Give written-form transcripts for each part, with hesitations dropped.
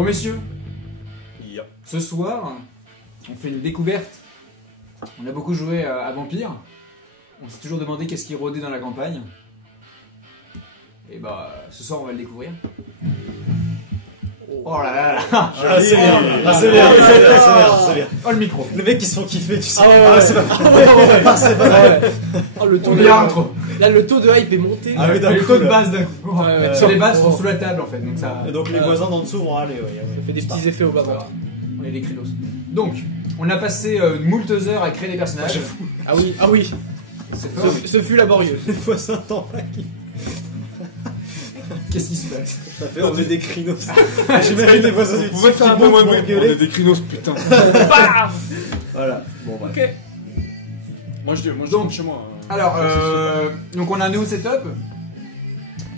Bon messieurs, Yep. ce soir, on fait une découverte. On a beaucoup joué à Vampire. On s'est toujours demandé qu'est-ce qui rôdait dans la campagne. Et bah, ce soir, on va le découvrir. Oh là là là. Ah, c'est bien, c'est bien, c'est bien. Oh le micro. Le mec qui se font kiffer, tu sais. Ah ouais, Ah, c'est pas c'est pas vrai. Oh, le taux On de vient trop. Là, le taux de hype est monté. Ah oui, d'un Le coup, taux de là. base d'un coup. ouais, Sur ouais. les bases sont Oh. sous la table en fait. Donc ça. Et donc les voisins d'en dessous vont râler, ouais. Ça fait des petits effets au bas. Voilà. On est des crilos. Donc, on a passé moult heures à créer des personnages. Ah oui, ah oui. C'est fort. Ce fut laborieux. Les voisins t'en qui Qu'est-ce qui se passe? ça fait, on est des crinos. J'imagine les voisins du Vous pouvez dessus faire un qui peu montent moins pour de bruit. On engueuler. est des crinos, putain. Bam. Voilà, bon bref. Ok. Moi je Donc, rentre chez moi. Alors, donc on a un nouveau setup.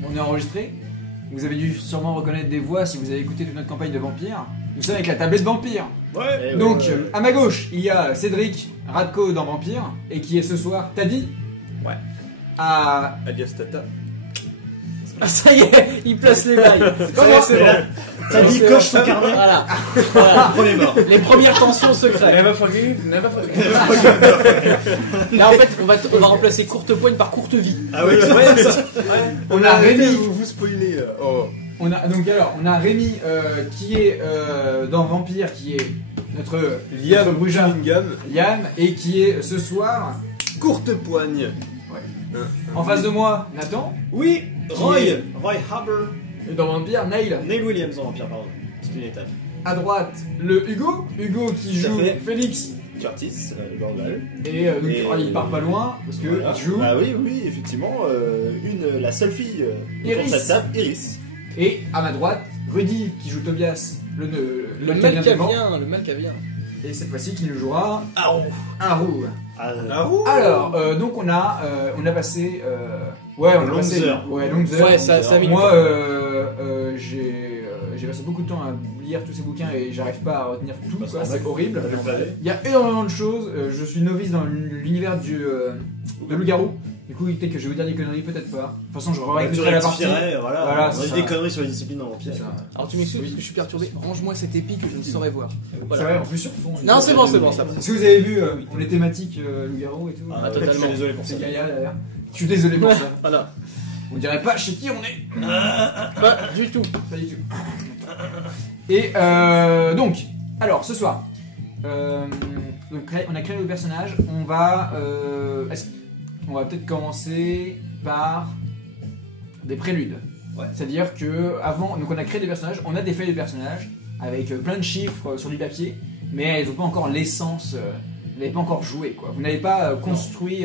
On est enregistré. Vous avez dû sûrement reconnaître des voix si vous avez écouté toute notre campagne de Vampire. Nous sommes avec la tablette Vampire. Ouais. Donc, à ma gauche, il y a Cédric Radko dans Vampire. Et qui est ce soir Taddy. Ouais. À... Alias Tata. Ah, ça y est, il place les bails. Comment c'est Et là, t'as dit coche son carnet. Voilà. Voilà. Premier mort. Les premières tensions secrètes. Never forgive, never forgive. Là, en fait, on va remplacer courte poigne par courte vie. Ah oui, c'est ça. On a Rémi. Vous spoilez. Oh. On a, donc alors, on a Rémi qui est dans Vampire, qui est notre Liam Brujah. Cunningham. Liam, et qui est ce soir Courte poigne. en face de moi, Nathan. Oui, Qui Roy est- Harbour. Et dans Vampire, Nail. Neil Williams en vampire, pardon. C'est une étape. À droite, le Hugo. Hugo qui Tout à joue fait. Félix. Curtis, Gordal. Et, donc, Et- il part pas loin, parce que Voilà. il joue. Ah oui, oui, effectivement, la seule fille Iris. pour cette table, Iris. Et à ma droite, Rudy qui joue Tobias, le Le Malkavien mal dément. vient, le mal vient. Et cette fois-ci, qui nous jouera Arou. Haru. Ah, Alors, donc on a passé. Ouais, on a Longues passé. heures. Ouais, longues heures. Ouais, ça a mis Moi, j'ai passé beaucoup de temps à lire tous ces bouquins et j'arrive pas à retenir tout, Parce quoi, qu'on c'est horrible. je vais le plaver. Il y a énormément de choses, je suis novice dans l'univers de loup-garou. Du coup, peut-être que je vais vous dire des conneries, peut-être pas. De toute façon, je Tu réécouterai la partie. rectifierais, voilà. Voilà, on c'est a dit ça. des conneries sur les disciplines en vampire. C'est ça. Alors tu m'excuses parce que je suis perturbé. Range-moi cette épée que je ne saurais voir. C'est vrai, en plus sur fond. Non, c'est bon, c'est bon, ça. Est-ce que vous avez vu les thématiques loup-garou et tout Ah, Ah, totalement. Je suis désolé pour ça. C'est Gaïa d'ailleurs. Je suis désolé pour ça. Voilà. On dirait pas chez qui on est. Pas du tout. Pas du tout. Et donc, alors ce soir, on a créé le personnage. On va peut-être commencer par des préludes. Ouais. C'est-à-dire que avant, donc on a créé des personnages, on a des feuilles de personnages avec plein de chiffres sur du papier, mais elles n'ont pas encore l'essence. Vous n'avez pas encore joué, quoi. Vous n'avez pas construit.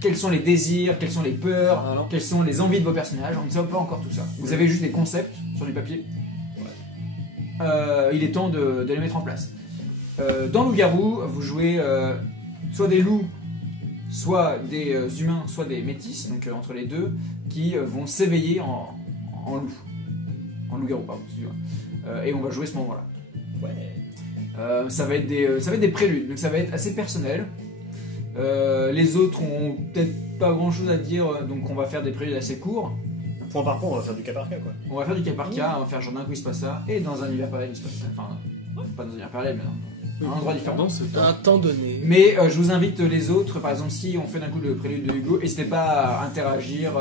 Quels sont les désirs, quelles sont les peurs, Ah non. quelles sont les envies de vos personnages. On ne sait pas encore tout ça. Vous avez juste des concepts sur du papier. Il est temps de les mettre en place. Dans Loup-Garou, vous jouez soit des loups, soit des humains, soit des métis, donc entre les deux, qui vont s'éveiller en loup. En loup-garou, pardon, excusez-moi. Et on va jouer ce moment-là. Ouais. Ça va être des préludes, donc ça va être assez personnel. Les autres ont peut-être pas grand chose à dire, donc on va faire des préludes assez courts. Point par point, on va faire du cas par cas, quoi. On va faire du cas par cas, on va faire genre d'un coup il se passe ça, et dans un univers parallèle il se passe ça. Enfin, pas dans un univers parallèle, mais dans un endroit différent. Non, c'est Un temps donné. Mais je vous invite les autres, par exemple, si on fait d'un coup le prélude de Hugo, n'hésitez pas à interagir,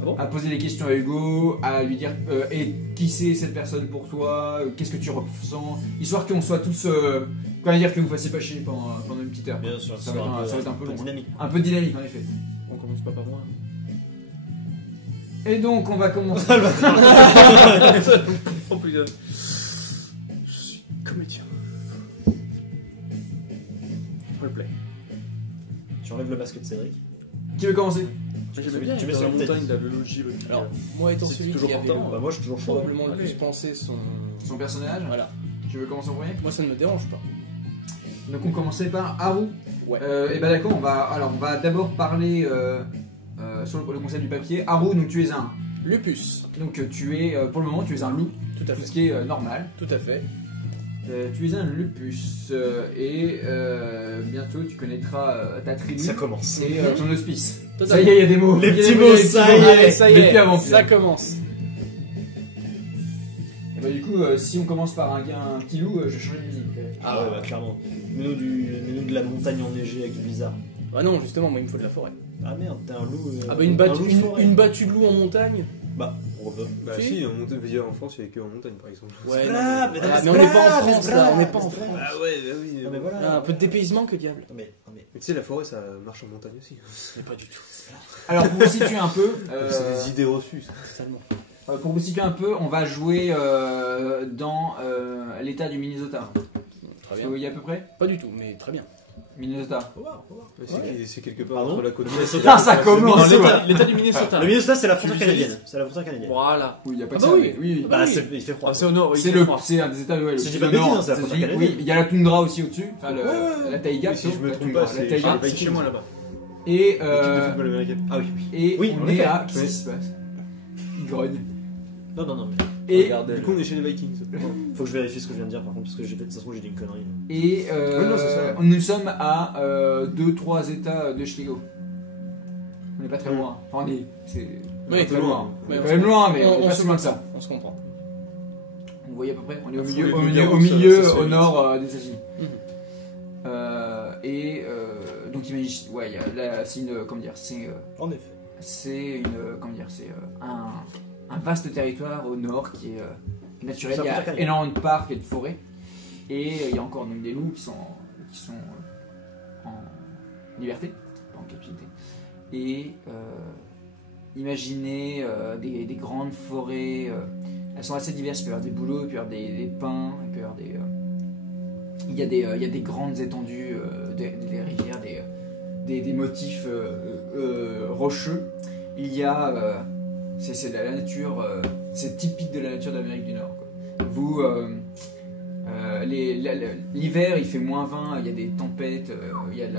bon à poser des questions à Hugo, à lui dire et qui c'est cette personne pour toi, qu'est-ce que tu ressens, histoire qu'on soit tous, comment dire, que vous fassiez pas chier pendant une petite heure. Bien sûr, Ça va être un peu long. dynamique. Un peu dynamique en effet. On commence pas par moi. Et donc on va commencer. Oh putain. Je suis comédien. Roleplay. Tu enlèves le masque de Cédric. Qui veut commencer? J'aimais bien, tu il mets est sur dans la la montagne, la biologie. Alors, moi étant C'est celui toujours qui avait important. Bah, moi, je suis toujours chaud. probablement le Allez. plus pensé son. Son personnage. Voilà. Tu veux commencer en premier? Moi ça ne me dérange pas. Donc on commençait par Haru. Ouais. Et bah d'accord, on va d'abord parler sur le concept du papier. Haru, donc tu es un. Lupus. Donc tu es, pour le moment, tu es un loup, Tout à ce fait. qui est normal. Tout à fait. Tu es un lupus et bientôt tu connaîtras ta tribu Ça commence. et ton hospice. Totalement. Ça y est, il y a des mots. Les Il y a petits des mots, les petits ça mots. y est. Allez, ça y Depuis est. avant. Ça commence. Et bah, du coup, si on commence par un petit loup, je change de musique. Ah ouais, bah clairement. Mets-nous de la montagne enneigée avec du bizarre. Ah non, justement, moi il me faut de la forêt. Ah merde, t'es un loup. Ah bah une battue de loup en montagne. Bah, on peut. Bah Si. si, en montagne, veux dire, en France, il n'y a que en montagne par exemple. Ouais, C'est non. grave, mais Ah, c'est mais on n'est pas en grave, France c'est là, on n'est grave, pas en c'est France. grave. Ah ouais, bah oui. Ah, mais voilà. Ah, un peu de dépaysement, que diable. Non mais. Mais tu sais, la forêt, ça marche en montagne aussi. Mais pas du tout. Alors pour vous situer un peu, C'est des idées reçues, ça. Totalement. pour vous situer un peu, on va jouer dans l'état du Minnesota. Très Vous bien. voyez à peu près Pas du tout, mais très bien. Minnesota. Faut voir, faut voir. C'est quelque part Pardon entre la côte Ah, ça commence. L'état du Minnesota. Le Minnesota, c'est la frontière Tu visualises canadienne. C'est la frontière canadienne. Voilà. Oui, il n'y a pas Ah que bah ça. oui. mais oui. Ah bah oui. Il fait froid. C'est au nord, oui. C'est un des états ouais, le Si je dis plus pas de au nord, bêtises, c'est la des frontière États-Unis. Oui, canadienne. il y a la toundra aussi au-dessus, enfin la taïga. Si je me la trompe toundra, pas, la c'est taïga. chez moi là-bas. Et, L'équipe de football américaine. Ah oui, oui. et Oui, on en est effet. à. Qu'est-ce Oui. qui se passe? Il grogne. Non. Et, Du coup, on est chez les Vikings. Faut que je vérifie ce que je viens de dire par contre, parce que j'ai fait de toute façon j'ai dit une connerie. et non, c'est ça. nous sommes à 2-3 états de Chicago. On n'est pas très loin. Enfin, on est. C'est Oui, très loin. On Ouais, est on quand se même loin, mais on- on est on pas se si loin que ça. On se comprend. Vous voyez à peu près? On est au Faut milieu, les au Bulgares, milieu, ça se fait au vite. nord des États-Unis. Mhm. Donc imagine, ouais, il y a là, c'est une, comment dire, En effet. c'est une, comment dire, c'est un vaste territoire au nord qui est naturel. Ça Il y peut a faire énormément de parcs et de forêts, et il y a encore donc des loups qui sont en liberté, pas en captivité. Et imaginez des grandes forêts. Elles sont assez diverses. Il peut y avoir des bouleaux, il peut y avoir des pins, il peut y avoir des il y a des grandes étendues, des rivières, des motifs rocheux. Il y a. C'est la nature. C'est typique de la nature d'Amérique du Nord. Quoi. Vous. L'hiver, il fait -20, il y a des tempêtes, il y a de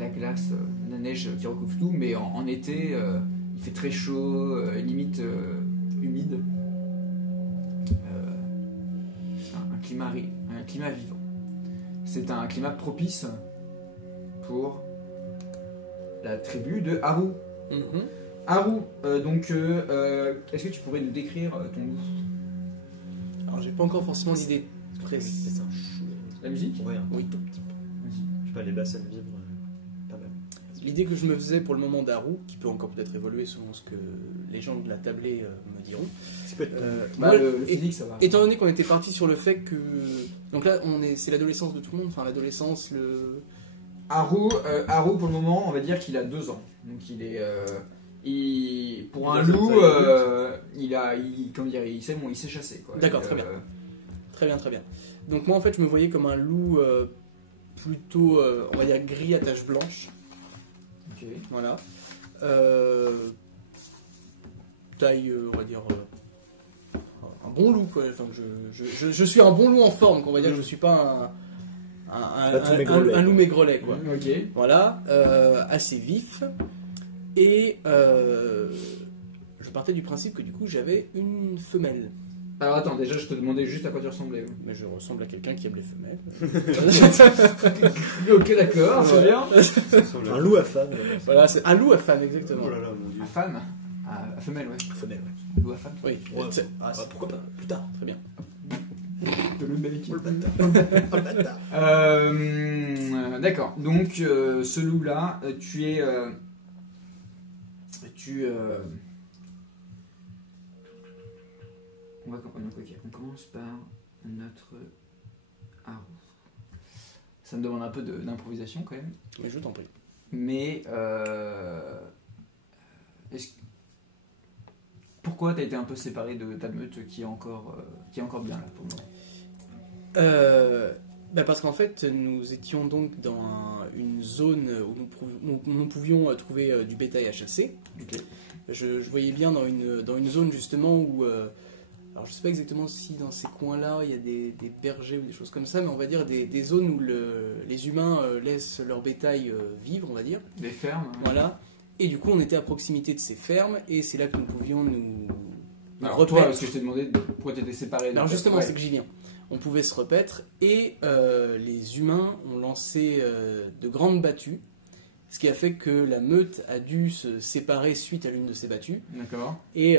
la glace, de la neige qui recouvre tout, mais en été, il fait très chaud, limite humide. Un climat vivant. C'est un climat propice pour la tribu de Haru. Mhm. Haru, donc, est-ce que tu pourrais nous décrire ton loup? Alors j'ai pas encore forcément d'idée précise. C'est ça. La musique? Ouais, Oui, tout petit peu. je sais pas, les bassins vibrent pas mal. L'idée que je me faisais pour le moment d'Haru, qui peut encore peut-être évoluer selon ce que les gens de la tablée me diront. Bah, Moi, le physique, ça va. étant donné qu'on était parti sur le fait que. Donc là, c'est l'adolescence de tout le monde, enfin l'adolescence, Haru, pour le moment, on va dire qu'il a 2 ans. Donc il est. Pour un Il a loup, ça, il sait chasser. Quoi. D'accord, très bien. Très bien, très bien. Donc moi en fait je me voyais comme un loup plutôt, on va dire gris à taches blanches. Ok. Voilà. Taille, on va dire, un bon loup quoi. Enfin, je suis un bon loup en forme, quoi. On va dire que je suis pas un loup maigrelet quoi. Ok. Voilà, assez vif. Et je partais du principe que du coup j'avais une femelle. Alors attends, déjà je te demandais juste à quoi tu ressemblais. Mais je ressemble à quelqu'un qui aime les femelles. Ok, d'accord, c'est bien. Un loup à femme. Voilà, c'est un loup à femme, exactement. Oh là là, mon dieu. À femme? À femelle, ouais. Femelle, ouais. Loup à femme. Oui, Ouais, pourquoi pas, plus tard. très bien. Le mec. Oh le bâtard. D'accord, donc ce loup-là, on commence par notre Haru. Ça me demande un peu d'improvisation quand même, Mais je t'en prie. mais pourquoi t'as été un peu séparé de ta meute qui est encore bien là pour le moment? Parce qu'en fait, nous étions donc dans une zone où nous pouvions trouver du bétail à chasser. Ok. Je voyais bien dans une zone justement où... alors je sais pas exactement si dans ces coins-là il y a des bergers ou des choses comme ça, mais on va dire des zones où les humains laissent leur bétail vivre, on va dire. Des fermes. Voilà. Et du coup, on était à proximité de ces fermes et c'est là que nous pouvions nous Alors repaître. toi, parce que je t'ai demandé pourquoi t'étais séparé. Alors justement, Ouais. c'est que j'y viens. On pouvait se repaître et les humains ont lancé de grandes battues Ce qui a fait que la meute a dû se séparer suite à l'une de ses battues. D'accord. Et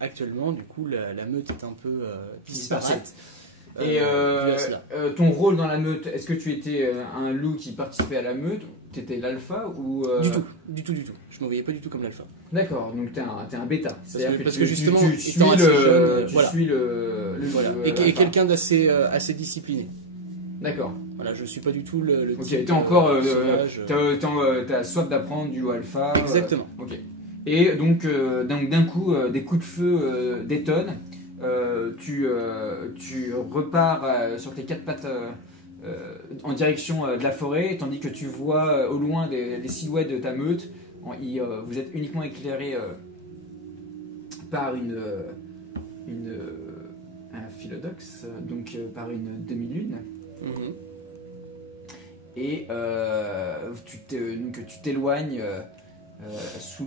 actuellement, du coup, la meute est un peu Dispersée. disparate. Et dû à cela. ton rôle dans la meute, est-ce que tu étais un loup qui participait à la meute? Tu étais l'alpha ou Du tout. Je me voyais pas du tout comme l'alpha. D'accord, donc t'es un bêta. C'est-à-dire parce tu- que tu- justement, tu suis étant assez jeune, tu voilà. suis le Voilà. le Et alpha. quelqu'un d'assez assez discipliné. D'accord. Voilà, je suis pas du tout le Ok, type t'es encore sauvage. t'as soif d'apprendre du loup alpha. Exactement. Ok. Et donc d'un coup des coups de feu détonnent. Tu repars sur tes quatre pattes en direction de la forêt, tandis que tu vois au loin des silhouettes de ta meute. Vous êtes uniquement éclairé par un philodoxe, donc par une demi-lune. Mhm. Et tu t'éloignes sous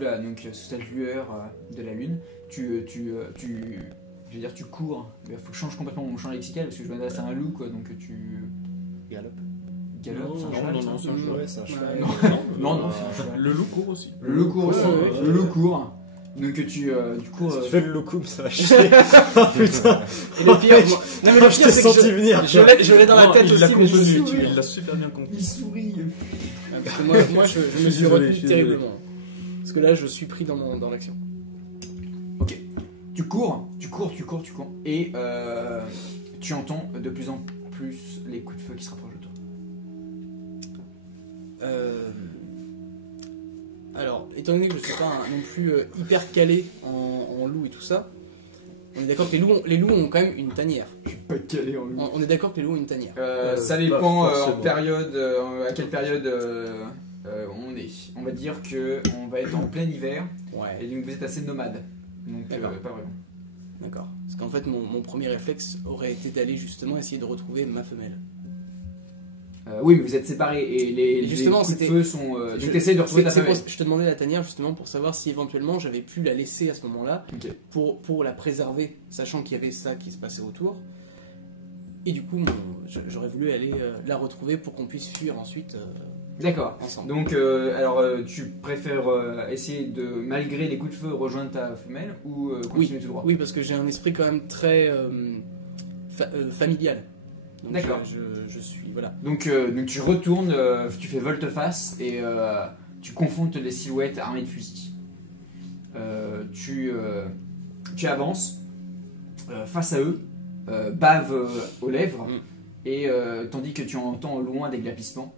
cette lueur de la lune. Je veux dire, tu cours. Il faut que je change complètement mon champ lexical parce que je m'adresse à un loup, quoi. Donc tu Galope. galopes, c'est un cheval, non, ça non, c'est un cheval. Ouais, c'est un cheval. Non, c'est un cheval. Le loup court aussi. Le loup court aussi. Ouais. Le loup court. Donc tu cours. Si tu fais le locum, ça va chier. Oh putain. Et le pire, non, mais le Je pire t'ai c'est que senti venir. je l'ai dans la Non, tête il l'a aussi, mais je contenu, suis- il l'a super bien compris. Il sourit. Parce que moi je me suis désolé, retenu je suis désolé. terriblement. Parce que là, je suis pris dans l'action. Tu cours, et tu entends de plus en plus les coups de feu qui se rapprochent de toi. Alors, étant donné que je ne suis pas non plus hyper calé en loup et tout ça, on est d'accord que les loups ont quand même une tanière. Je suis pas calé en loup. On est d'accord que les loups ont une tanière. Ça pas dépend en forcément. période, à quelle période on est. On va dire que on va être en plein hiver Ouais. et donc vous êtes assez nomade. Donc D'accord. pas vraiment. D'accord. Parce qu'en fait, mon premier réflexe aurait été d'aller justement essayer de retrouver ma femelle. Oui, mais vous êtes séparés et les Justement, coups de c'était- feu sont. Je- Donc t'essayes de retrouver ta c'est famille. pour- Je te demandais la tanière justement pour savoir si éventuellement j'avais pu la laisser à ce moment-là Ok. pour la préserver, sachant qu'il y avait ça qui se passait autour. Et du coup, j'aurais voulu aller la retrouver pour qu'on puisse fuir ensuite D'accord. ensemble. Donc, tu préfères essayer de, malgré les coups de feu, rejoindre ta femelle ou continuer tout droit? Oui, parce que j'ai un esprit quand même très familial. Donc D'accord. Je suis voilà. Donc tu retournes, tu fais volte-face et tu confrontes les silhouettes armées de fusils. Tu avances face à eux, bave aux lèvres, Mm. et tandis que tu entends au loin des glapissements.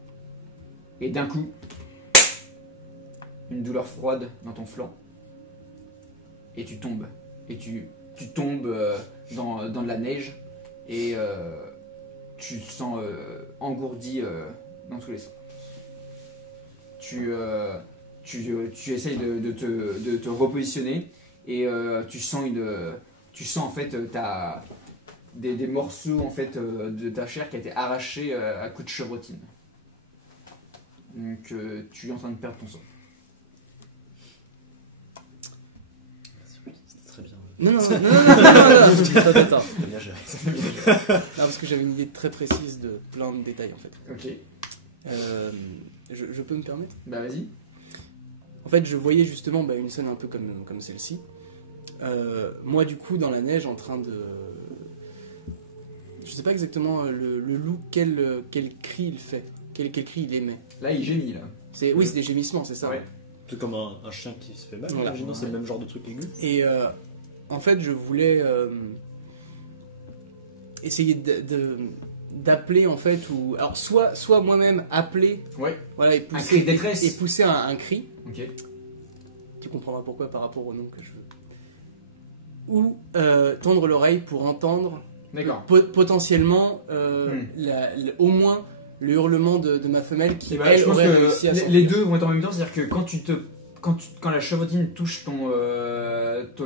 Et d'un coup, une douleur froide dans ton flanc. Et tu tombes. Et tu tombes dans de la neige. Et tu te sens engourdi dans tous les sens. Tu essayes de te repositionner. Et tu sens en fait des morceaux en fait, de ta chair qui a été arrachée à coups de chevrotine. Donc tu es en train de perdre ton sang. C'était très bien. Non, attends. Très bien géré. Non, parce que j'avais une idée très précise de plein de détails en fait. Ok. Je peux me permettre? Bah vas-y. En fait, je voyais justement une scène un peu comme celle-ci. Moi, du coup, dans la neige, en train de... Je sais pas exactement le loup, quel cri il fait, quel cri il émet. Là il gémit là. Oui, c'est des gémissements, c'est ça. Ouais. C'est comme un chien qui se fait mal. Voilà. Imaginons, c'est le même genre de truc aigu. Et en fait, je voulais essayer d'appeler en fait, ou alors soit moi-même appeler, Ouais. voilà, et Un cri de pousser, détresse. et pousser un cri. Ok. Tu comprendras pourquoi par rapport au nom que je veux. Ou tendre l'oreille pour entendre D'accord. potentiellement au moins le hurlement de ma femelle qui Et bah, elle je pense aurait que réussi à les s'enfuir. deux vont être en même temps, c'est-à-dire que quand la chevrotine touche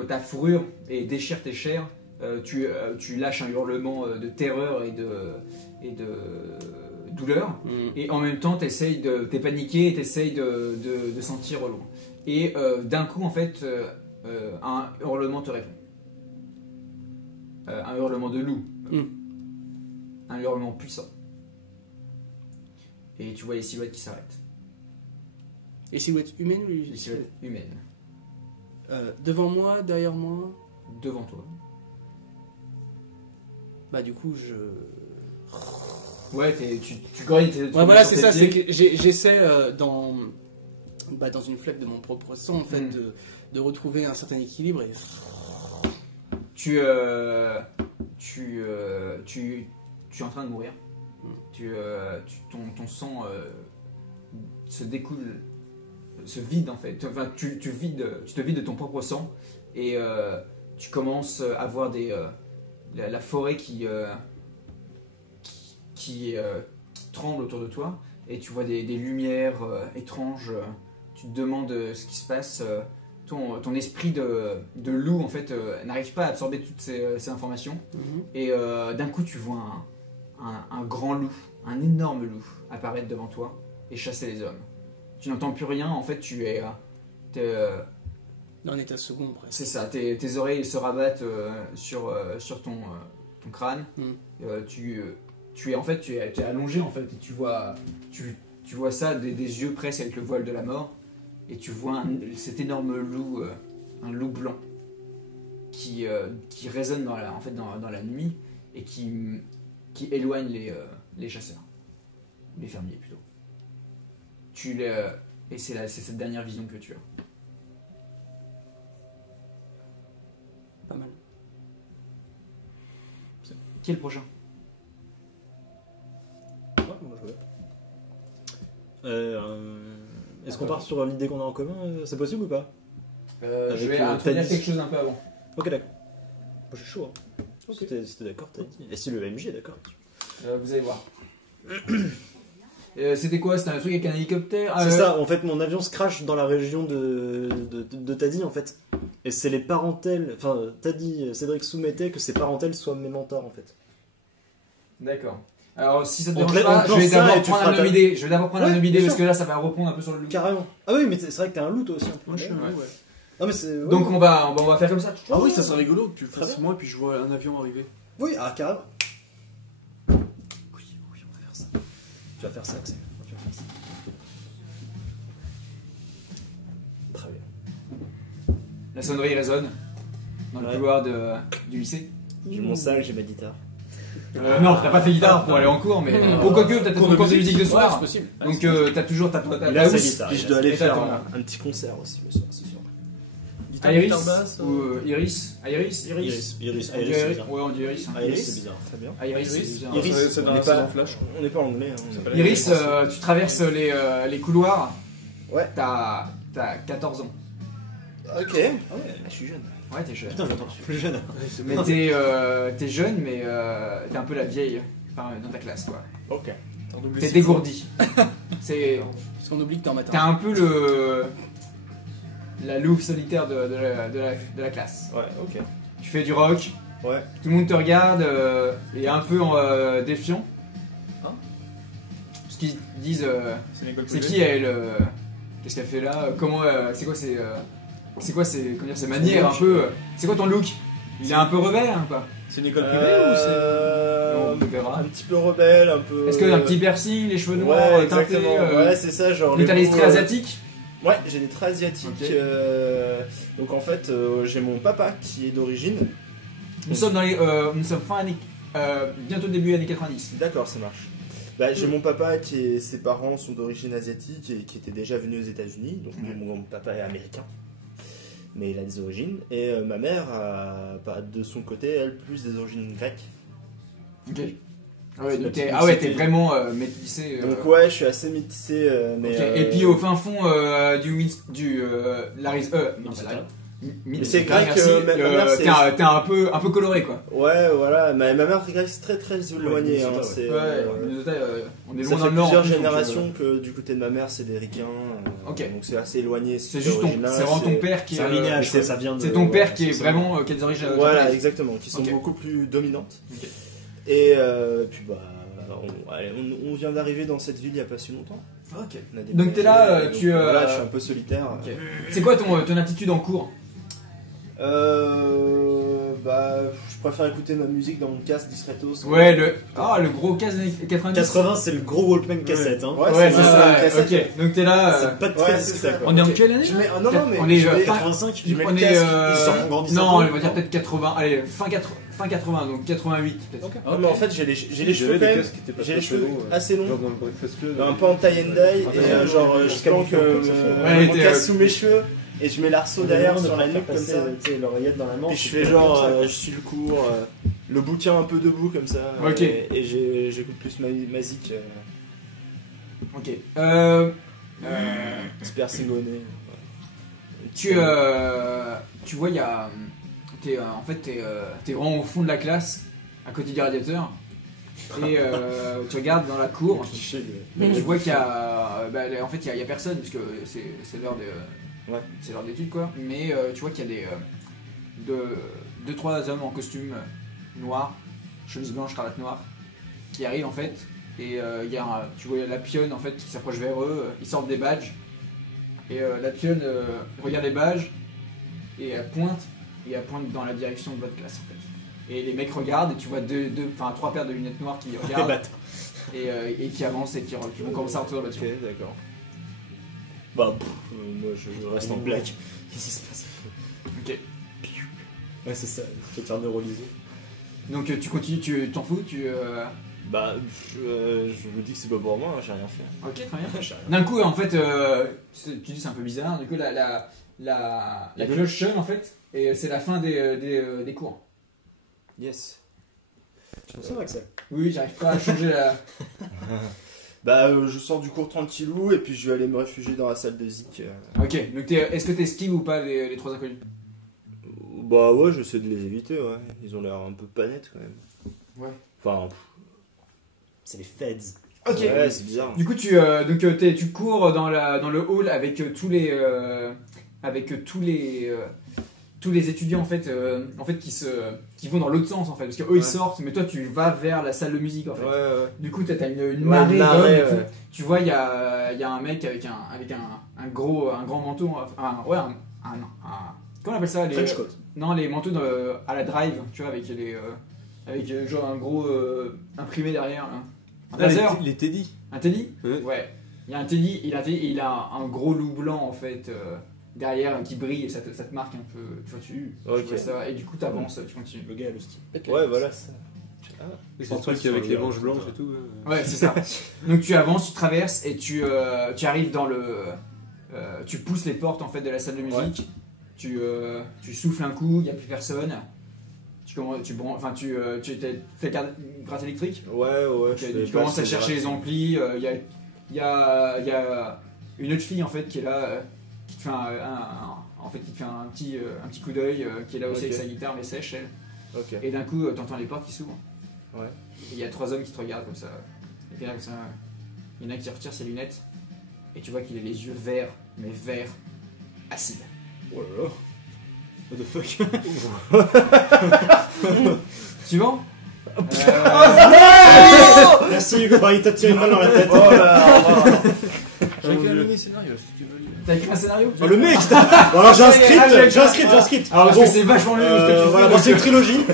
ta fourrure et déchire tes chairs, tu lâches un hurlement de terreur et de douleur. Mm. Et en même temps, t'es paniqué et t'essayes de sentir au loin. Et d'un coup, en fait, un hurlement te répond. Un hurlement de loup. Mm. Un hurlement puissant. Et tu vois les silhouettes qui s'arrêtent. Et silhouette humaine ou Une silhouette humaine. devant moi, derrière moi. Devant toi. Bah du coup je. Ouais, tu grognes tes Ouais, voilà, c'est ça. C'est pieds. que j'essaie dans une flaque de mon propre sang en fait de retrouver un certain équilibre et. Tu es en train de mourir. Ton sang se découle, se vide en fait. Enfin, tu te vides de ton propre sang et tu commences à voir la forêt qui tremble autour de toi et tu vois des lumières étranges. Tu te demandes ce qui se passe. Ton esprit de loup en fait n'arrive pas à absorber toutes ces informations et d'un coup tu vois un grand loup, un énorme loup apparaître devant toi et chasser les hommes. Tu n'entends plus rien, en fait tu es Dans un état second presque. c'est ça, tes oreilles se rabattent sur ton crâne. Tu es allongé en fait et tu vois ça des yeux presque avec le voile de la mort. Et tu vois cet énorme loup, un loup blanc, qui résonne dans la nuit et qui éloigne les chasseurs, les fermiers plutôt. Et c'est cette dernière vision que tu as. Pas mal. Qui est le prochain? Moi, je veux. Est-ce qu'on part sur l'idée qu'on a en commun? C'est possible ou pas? Je vais introduire quelque chose un peu avant. Ok, d'accord. Moi, je suis chaud. Hein. Si t'es d'accord, t'as dit. Et si le MJ est d'accord? Vous allez voir. C'était quoi? C'était un truc avec un hélicoptère? C'est ça, en fait, mon avion se crache dans la région de Taddy, en fait. Et c'est les parentèles. Enfin, Taddy, Cédric soumettait que ses parentèles soient mes mentors, en fait. D'accord. Alors, si ça te On dérange pas, je pense vais ça d'abord et tu prendre feras un ta- homme idée. Je vais d'abord prendre un Ouais, homme idée bien parce sûr. que là, ça va répondre un peu sur le loup. Carrément. Ah oui, mais c'est vrai que t'es un loup, toi aussi. Moi je suis un Ouais. loup, ouais. Ah, mais c'est. Donc, on va faire comme ça. Ah oui, ça serait rigolo que tu le Très fasses bien. moi et puis je vois un avion arriver. Oui, ah, carrément. Oui, on va faire ça. Tu vas faire ça, Axel. Tu vas faire ça. Très bien. La sonnerie résonne dans le Ouais. couloir du lycée. J'ai mon sac, j'ai ma guitare. Non, t'as pas fait guitare pour aller en cours, mais au quoique, t'as peut-être ton cours de musique de Ouais, c'est soir. possible. Donc, t'as toujours ta Il a sa housse. guitare. Puis je il a- dois aller Et t'as faire ton- un petit concert aussi le soir, c'est sûr. Guitare, Iris guitare basse, ou Iris? Iris? Iris, On dit c'est bizarre. Ouais, on dit Iris. hein. Iris, c'est bizarre. Très bien. Iris, c'est bizarre. Iris, c'est on dans n'est la pas- saison flash. On n'est pas anglais. Hein, on est pas- Iris, tu traverses les couloirs. Ouais. T'as 14 ans. Ok. Ah ouais, je suis jeune. Ouais, t'es jeune. Putain, j'entends que je suis plus jeune. Mais t'es jeune, mais t'es un peu la vieille dans ta classe, quoi. Ok. T'es dégourdi. C'est, Parce qu'on oublie que t'es en matin. t'es un peu la louve solitaire de la classe. Ouais, ok. Tu fais du rock, Ouais. tout le monde te regarde et est un peu défiant. Hein Parce qu'ils disent C'est l'école c'est privée. qui elle qu'est-ce qu'elle fait là, comment c'est quoi ses comment dire, ses manières un peu c'est quoi ton look? Il est un peu rebelle hein, quoi. C'est une école privée ou On verra. Un petit peu rebelle, un peu. Est-ce que un petit piercing, les cheveux noirs Ouais, teintés, exactement. Ouais, c'est ça, genre. t'as les mots, traits asiatiques? Ouais, j'ai des traits asiatiques. Ok. Donc en fait, j'ai mon papa qui est d'origine. Nous sommes fin année bientôt début années 90. D'accord, ça marche. Bah, j'ai mon papa ses parents sont d'origine asiatique et qui étaient déjà venus aux États-Unis. Donc mon papa est américain, mais il a des origines. Et ma mère a, de son côté, elle, plus des origines grecques. Ok. Ah ouais, donc C'est t'es vraiment métissé. Donc ouais, je suis assez métissé, mais. Ok. Et puis au fin fond du Laris, non, pas Minnesota. Laris. Mais c'est grec, merci, ma mère, c'est- t'es un peu coloré quoi. Ouais, voilà. Ma mère est grecque, c'est très très éloigné. Minnesota, hein, ouais. c'est, Ouais, Minnesota, on est ça loin fait dans le nord. plusieurs en plus, donc, générations que du côté de ma mère, c'est des ricains. Ok. Donc c'est assez éloigné. c'est juste c'est vraiment ton père qui C'est un lignage, c'est ça vient de. c'est ton père ouais, qui est c'est vraiment qui a des origines Voilà, japonaises. exactement, qui sont Ok. beaucoup plus dominantes. Ok. Et puis bah, on vient d'arriver dans cette ville il y a pas si longtemps. Ok. On a des Donc t'es là, donc, tu voilà, je suis un peu solitaire. Ok. C'est quoi ton attitude en cours? Bah, je préfère écouter ma musique dans mon casque discretos. Ouais, le gros casque des 90. 80, c'est le gros Walkman cassette. Hein. Ouais, c'est ça, une cassette. ok. Donc t'es là. C'est pas très ouais, c'est discret, ça. quoi. On est en quelle année Je là mets... ah, non, non, mais On est je mets- 85, je mets On le est. casque, ils sont grandissants Non, un peu. on va dire peut-être 80. Allez, fin 80, donc 88 peut-être. Non, mais en fait, j'ai les cheveux quand des même. casques qui étaient pas J'ai les très cheveux longs, assez longs. Genre dans le Breakfast Club. Un peu en tie and dye et genre je jusqu'à planque Ouais, mon t'es, casque sous mes cheveux et je mets l'arceau derrière sur la nuque comme ça. L'oreillette dans la Et manche. je fais genre je suis le cours, le bouquin un peu debout comme ça. Ok. Et j'écoute plus ma zik. Ok. Petit persigonné. Tu vois, il y a. En fait, t'es vraiment au fond de la classe, à côté du radiateur. Et tu regardes dans la cour. Et tu vois qu'il y a. En fait, il y a personne, parce que c'est l'heure de. Ouais. C'est l'heure d'études, quoi. Mais tu vois qu'il y a deux, trois hommes en costume noir, chemise blanche, cravate noire, qui arrivent en fait. Et il y a tu vois la pionne en fait qui s'approche vers eux. Ils sortent des badges. Et la pionne regarde les badges et elle pointe. Et elle pointe dans la direction de votre classe en fait. Et les mecs regardent et tu vois trois paires de lunettes noires qui regardent et qui avancent et qui vont commencer à rentrer dans le Ok, bâtiment. d'accord. Bah, moi je reste en blague. Qu'est-ce qui se passe? Ok. Ouais, c'est ça, tu vas te faire neurolyser. Donc tu continues, tu t'en fous, Bah, je me dis que c'est pas pour moi, hein, j'ai rien fait. Ok, très bien. J'ai rien. D'un coup, en fait, tu dis c'est un peu bizarre. Du coup, la cloche sonne en fait, et c'est la fin des cours. Yes. Je pense ça, Axel. Oui, j'arrive pas à changer la. Bah, je sors du cours tranquillou et puis je vais aller me réfugier dans la salle de zik. Ok, donc est-ce que t'esquives ou pas les trois inconnus? Bah ouais, j'essaie de les éviter, ouais. Ils ont l'air un peu pas nets quand même. Ouais. Enfin, C'est les feds. Ok. ouais, c'est bizarre. Du coup, tu cours dans le hall avec tous les étudiants en fait qui vont dans l'autre sens en fait, parce que eux ils sortent, mais toi tu vas vers la salle de musique en fait. Ouais. Du coup, t'as une marée une d'hommes marée, et tout. ouais. Tu vois, il y a un mec avec un grand manteau, comment on appelle ça, French coat. Non, les manteaux à la drive, tu vois, avec genre un gros imprimé derrière, un laser, Les Teddy. un teddy. Ouais. Ouais. Il y a un teddy, il a un gros loup blanc en fait derrière qui brille et ça te marque un peu. Tu vois, tu Ok. vois ça et du coup t'avances, tu continues. Le gars a le style. Ouais, voilà. Ça. C'est le truc avec les manches blanches et tout. Ouais, c'est ça. Donc tu avances, tu traverses et tu arrives dans le. Tu pousses les portes en fait de la salle de musique. Tu souffles un coup, il n'y a plus personne. Tu t'es fait gratte électrique. Ouais. Tu commences à chercher les amplis. Il y a une autre fille en fait qui est là, qui te fait un petit coup d'œil, qui est là aussi Ok. avec sa guitare mais sèche elle. Ok. Et d'un coup, t'entends les portes qui s'ouvrent. Ouais. Et il y a trois hommes qui te regardent comme ça. Et puis là, comme ça, il y en a un qui retire ses lunettes. Et tu vois qu'il a les yeux verts, mais verts, acides. Oh là là. What the fuck? Suivant. Merci Hugo, bah, il t'a tiré une balle dans la tête. Oh là. J'ai écrit un mini-scénario si tu veux. T'as écrit un scénario? Oh, le mec! Bon, alors j'ai un script. Alors parce Bon, que c'est vachement mieux ce que tu fais. voilà, bon, c'est une trilogie.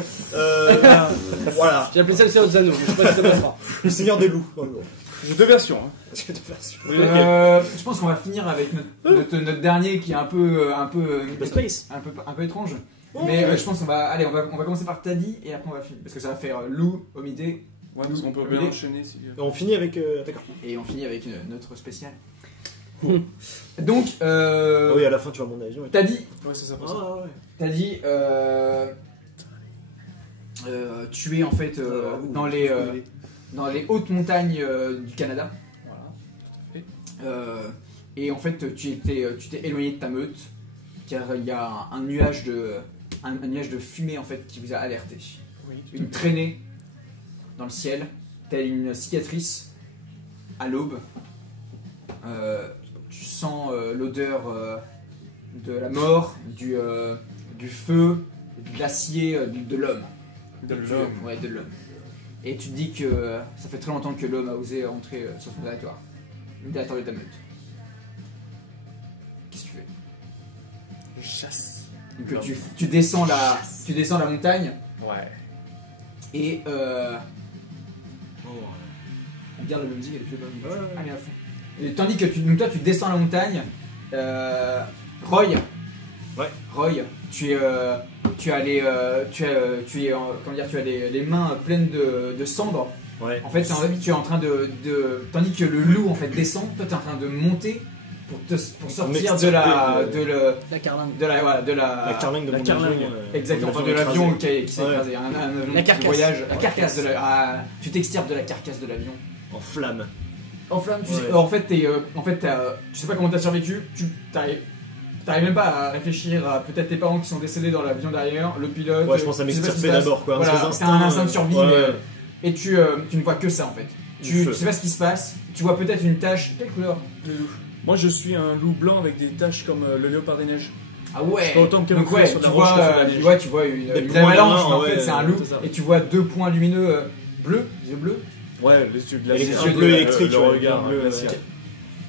Voilà. J'ai appelé ça le Seigneur des Anneaux, mais je sais pas si ça passera. Le Seigneur des loups. J'ai deux versions. Hein. Je pense qu'on va finir avec notre dernier qui est un peu Space. un peu étrange. Mais je pense qu'on va commencer par Taddy et après on va finir parce que ça va faire Lou, Omidé. Ouais, parce qu'on peut bien enchaîner si. On finit avec. D'accord. Et on finit avec notre spécial. Donc, Ah oui, à la fin, tu vois mon avion. t'as dit, Ouais, c'est ça. Ah ouais. tu es en fait dans les hautes montagnes du Canada. Voilà. Et en fait, tu t'es éloigné de ta meute car il y a un nuage de fumée en fait qui vous a alerté. Oui, Une traînée dans le ciel, telle une cicatrice à l'aube. Tu sens l'odeur de la mort, du feu, de l'acier, de l'homme. De l'homme. Ouais, de l'homme. Et tu te dis que ça fait très longtemps que l'homme a osé entrer sur son territoire. Le territoire de ta meute. Qu'est-ce que tu fais? Je chasse. Donc tu descends la montagne Ouais. et Oh. on garde la musique, elle est plus bonne. Ouais, ouais. Allez à fond. Et tandis que donc toi tu descends la montagne, Roy. Ouais. Roy, tu as les mains pleines de cendres. Ouais. En fait, tu es en train tandis que le loup en fait descend, toi tu es en train de monter pour sortir de la La carlingue. La carlingue de La mon carlingue. avion, exactement, mon de avion l'avion écrasé. qui s'est Ouais. écrasé, un avion La de carcasse. voyage, la carcasse tu t'extirpes de la carcasse de l'avion. En flamme. En flamme, tu Ouais. sais, en fait, tu sais pas comment t'as survécu, t'arrives même pas à réfléchir à peut-être tes parents qui sont décédés dans l'avion derrière, le pilote. Ouais, je pense à tu sais pas ce qui se m'extirper passe. d'abord, quoi. Voilà, Parce que t'as un instinct de l'instinct, survie, ouais. et tu ne vois que ça en fait. Du Tu feu. sais pas ce qui se passe, tu vois peut-être une tache. Quelle couleur le loup? Moi, je suis un loup blanc avec des taches comme le léopard des neiges. Ah ouais. Pas autant que Donc camouflé ouais, sur la tu roche que sur la neige. tu vois une Des une points avalanche, lumineux, mais en ouais, fait c'est un loup, c'est ça. et tu vois deux points lumineux bleus, yeux bleus. Ouais, les yeux glacés. Électrique, yeux bleu de- électrique, le ouais, regard bleu, glacial. ouais.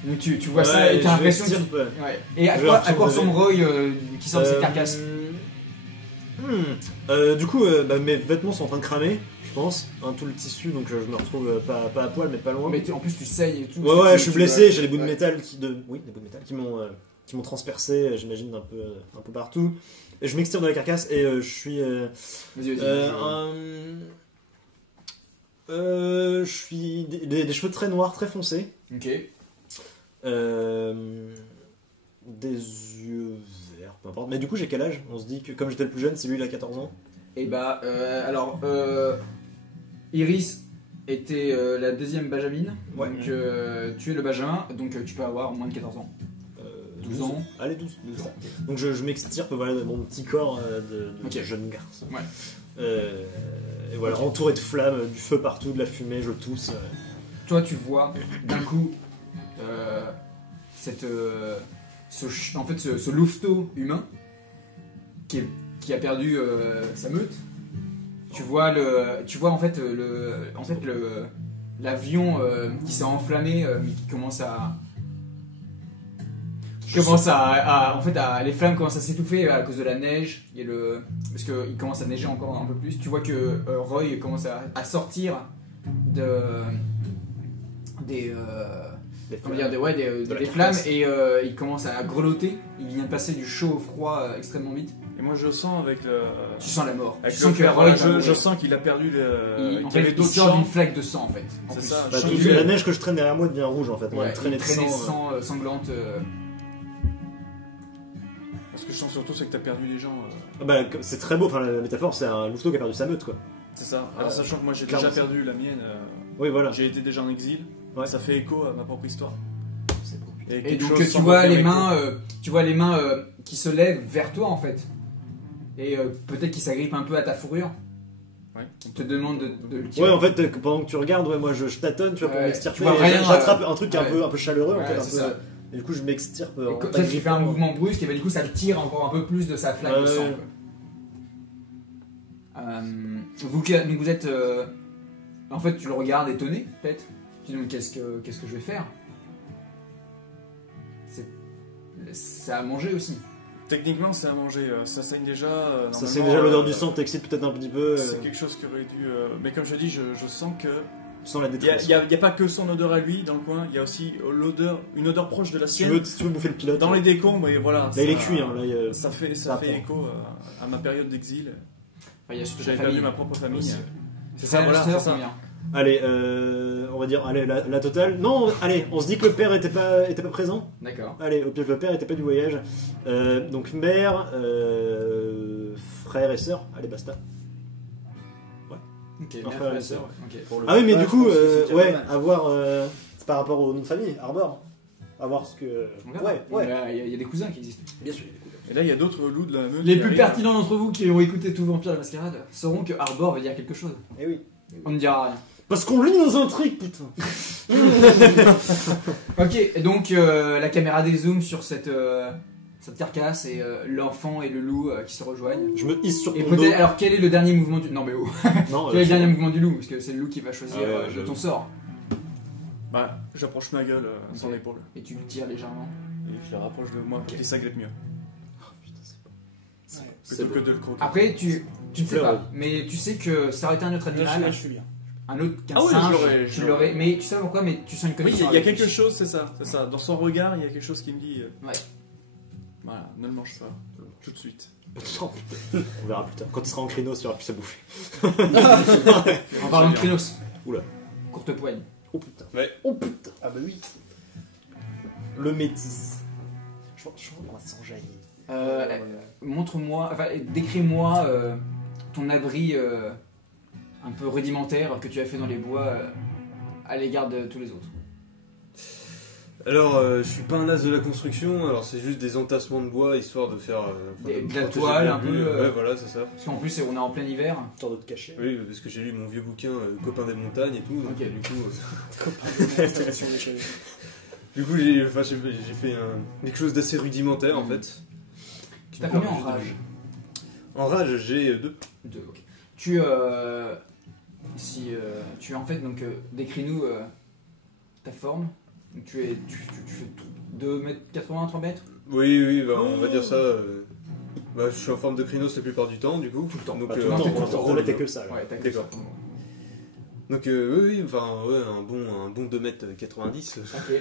Donc tu vois ça et Ouais, t'as je l'impression que... m'extirpe, ouais. Ouais. Et à J'ai quoi l'impression de ressemble Roy qui sort de cette carcasse? Du coup, mes vêtements sont en train de cramer, je pense. Tout le tissu, donc je me retrouve pas à poil, mais pas loin. Mais en plus tu saignes et tout. Ouais, je suis blessé, vois- j'ai les bouts de ouais. métal des bouts de métal qui m'ont transpercé, j'imagine, un peu partout. Et je m'extire de la carcasse et je suis. Vas-y, Je suis des cheveux très noirs, très foncés. Ok. Des yeux verts, peu importe. Mais du coup, j'ai quel âge? On se dit que comme j'étais le plus jeune, c'est lui, il a 14 ans. Et bah, Iris était la deuxième Benjamin. Ouais. Donc tu es le Benjamin, donc tu peux avoir moins de 14 ans. 12 ans. Allez, 12 ans. Donc je m'extirpe voilà, de mon petit corps de Ok. jeune garçon. Ouais. Et voilà, entouré de flammes, du feu partout, de la fumée, je tousse. Toi, tu vois d'un coup ce louveteau humain qui a perdu sa meute. Tu vois en fait l'avion qui s'est enflammé, mais qui commence les flammes commencent à s'étouffer à cause de la neige parce qu'il commence à neiger encore un peu plus. Tu vois que Roy commence à sortir des flammes et il commence à grelotter. Il vient de passer du chaud au froid extrêmement vite. Et moi, je sens avec le. Tu sens la mort. Avec Tu le sens que fer, Roy je sens qu'il a perdu le. en qu'il y avait fait, il d'autres sort d'une champs. flaque de sang en fait. En C'est plus. ça. Bah, Je tout- sens la que- neige que je traîne derrière moi devient rouge en fait. Ouais, une traînée une de traînée de sang. sang sanglante. Ce que je sens surtout, c'est que t'as perdu les gens. C'est très beau, enfin la métaphore c'est un louveteau qui a perdu sa meute quoi. C'est ça. Alors, sachant que moi, j'ai clairement, déjà perdu la mienne. Oui voilà. J'ai été déjà en exil. Ouais. Ça fait écho à ma propre histoire. C'est beau. Et quelque donc chose tu semble vois faire les écho. mains, qui se lèvent vers toi en fait. Et peut-être qu'ils s'agrippent un peu à ta fourrure. Ouais. On te demande de le tirer. Ouais en fait pendant que tu regardes, moi je tâtonne, tu vois, pour Ouais, m'extirper. tu vois rien, J'attrape un truc qui est ouais. un peu chaleureux en Ouais, fait. c'est Un peu, ça. et du coup je m'extirpe. Et en comme ça, tu fais un t'agrippant. mouvement brusque, et bah, du coup, ça le tire encore un peu plus de sa flaque de Ouais. sang. Quoi. Vous êtes. En fait, tu le regardes étonné, peut-être. Tu te demandes qu'est-ce que je vais faire. C'est à manger aussi. Techniquement, c'est à manger. Ça saigne déjà. Ça c'est normalement, déjà l'odeur du sang, t'excite peut-être un petit peu. C'est quelque chose qui aurait dû. Mais comme je dis, je sens que. Tu sens la Il n'y détresse. a pas que son odeur à lui dans le coin, il y a aussi une odeur proche de la Si sienne. tu veux bouffer le pilote. Dans les décombres, et voilà. Là il est cuit, hein, là, Ça fait ça écho à ma période d'exil. Enfin, il y a surtout ta J'avais famille. perdu ma propre famille. Aussi. C'est Ça, ça, voilà, c'est ça. combien Allez, on va dire, allez, la totale. Non, allez, on se dit que le père était pas présent. D'accord. Allez, au pire, le père était pas du voyage. Donc mère, frère et sœur. Allez, basta. Ok, Un mère, frère frère et et sœur. sœur. Ok. Pour le Ah oui, mais Ouais, du je coup, pense que c'est déjà ouais, pas mal. avoir, c'est par rapport au nom de famille, Arbor. Avoir ce que. On verra. Ouais. Il y a des cousins qui existent. Bien sûr. Et là, il y a d'autres loups de la meute. Les qui plus arrivent. pertinents d'entre vous qui ont écouté tout Vampire la Mascarade sauront que Arbor veut dire quelque chose. Eh oui. On ne dira rien. Parce qu'on lit nos intrigues, putain. Ok, et donc la caméra dézoome sur cette carcasse et l'enfant et le loup qui se rejoignent. Je me hisse sur Et ton dos. peut-être, alors quel est le dernier mouvement du... Non mais oh, Non, quel est le dernier mouvement du loup? Parce que c'est le loup qui va choisir Ah ouais, de je- ton sort. Bah, j'approche ma gueule sans Ok. l'épaule. Et tu le tires légèrement. Et je la rapproche de moi pour qu'il s'agrippe mieux. Putain, c'est pas- Plutôt que de le croquer. Après, tu ne sais pleures. pas, mais tu sais que ça aurait été un autre Là, animal, je suis bien. un autre qu'un Ah oui, singe, je tu l'aurais. l'aurais. Mais tu sais pas pourquoi, mais tu sens une Oui, connexion. il y a avec quelque lui. chose, c'est ça. Dans son regard, il y a quelque chose qui me dit. Ouais. Voilà, ne le mange pas. Tout de suite. On verra plus tard. Quand il sera en crinos, il aura plus à bouffer. En parlant de Krynos. Oula. Courte poigne. Oh putain. Ouais. Oh putain. Ah bah oui. Le métis. Je crois qu'on va s'enjailler. Montre-moi, enfin, décris-moi ton abri un peu rudimentaire que tu as fait dans les bois à l'égard de tous les autres. Alors, je suis pas un as de la construction, alors c'est juste des entassements de bois histoire de faire. De la protéger toile, le un peu, but. Ouais, voilà, c'est ça. Parce qu'en plus, on est en plein hiver. Tant d'autres cachets. Oui, parce que j'ai lu mon vieux bouquin Copains des montagnes et tout, donc Ok. du coup. Sur l'échelle. Du coup, j'ai fait quelque chose d'assez rudimentaire en fait. qui T'as me combien permet en juste de- rage En rage, j'ai 2. Deux, ok. Tu en fait, donc, décris-nous ta forme. Donc, tu fais 2m80, 3 mètres Oui, bah, on va dire ça. Bah, je suis en forme de crinos la plupart du temps, du coup. Tout le temps. Donc, Bah, tout le temps, pour l'instant, tout on le était temps. que ça. Ouais, t'as que D'accord. ça. Donc, oui, enfin, ouais, un bon 2m90. Ok.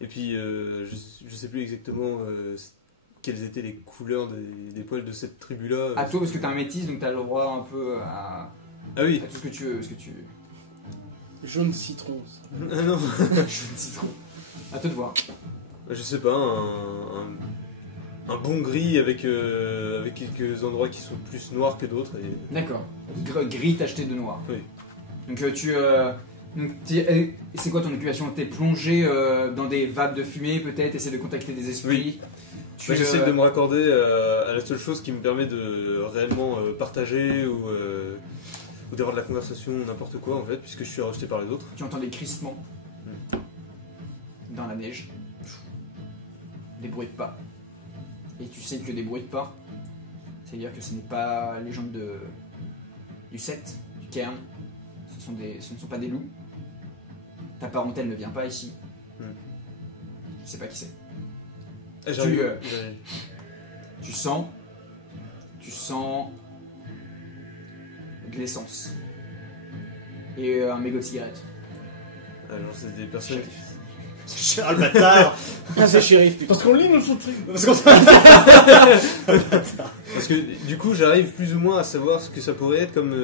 Et puis, je sais plus exactement quelles étaient les couleurs des poils de cette tribu-là. À toi, parce que t'es un métis, donc t'as le droit un peu à Ah oui. tout ce que tu veux. Jaune citron. Ah non. Citron. À toi de voir. Je sais pas, un bon gris avec quelques endroits qui sont plus noirs que d'autres. Et... D'accord. Gris tacheté de noir. Oui. Donc c'est quoi ton occupation? T'es plongé dans des vapes de fumée peut-être, essayer de contacter des esprits. J'essaie de me raccorder à la seule chose qui me permet de réellement partager ou d'avoir de la conversation, n'importe quoi en fait, puisque je suis rejeté par les autres. Tu entends des crissements dans la neige, des bruits de pas. Et tu sais que des bruits de pas, c'est-à-dire que ce n'est pas les gens du Sept, du Cairn, ce ne sont pas des loups. Ta parentèle ne vient pas ici. Je sais pas qui c'est. Ah, j'arrive. Tu sens de l'essence et un mégot de cigarette. Alors c'est des personnes qui... C'est cher le bâtard. Ah, c'est shérif, putain. Parce qu'on lit notre truc. Parce qu'on Parce que du coup j'arrive plus ou moins à savoir ce que ça pourrait être comme